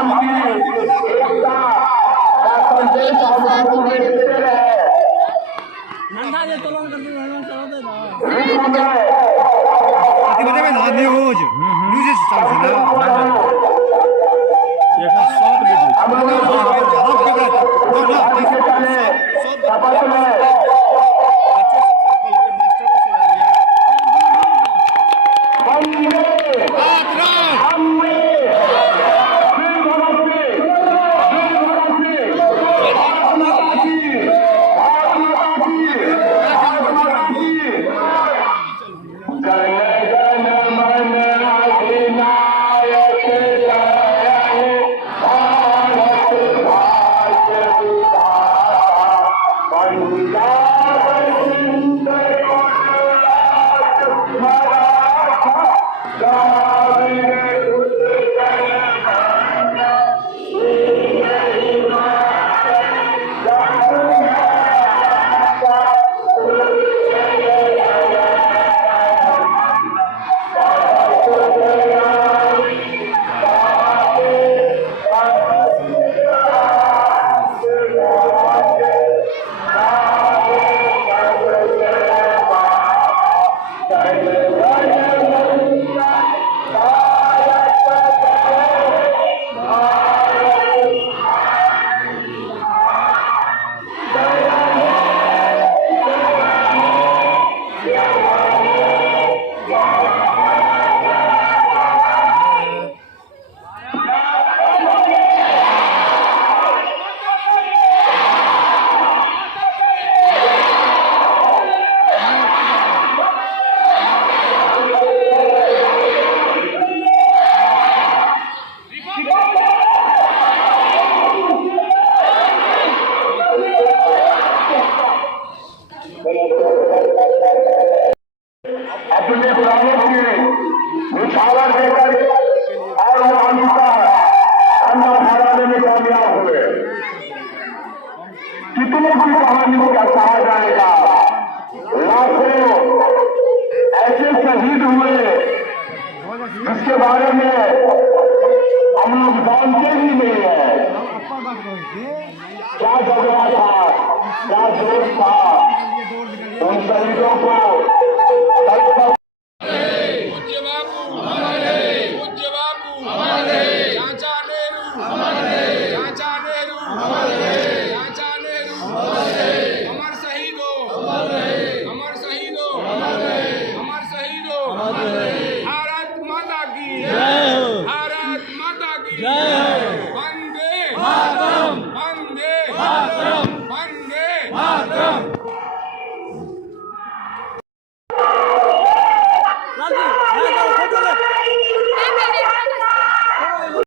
संविधान की एकता का संदेश हम लोगों में देते रहे। शपथ में अपने प्राणों की निछावर देकर और वो अंधा फैलाने में कामयाब हुए। कितने की कहानियों का कहा जाएगा, लाखों ऐसे शहीद हुए जिसके बारे में हम लोग जानते ही नहीं है। क्या झगड़ा था, क्या जोश था, उन शहीदों को भारत माता की जय, भारत माता की जय, वंदे मातरम, वंदे मातरम, वंदे मातरम।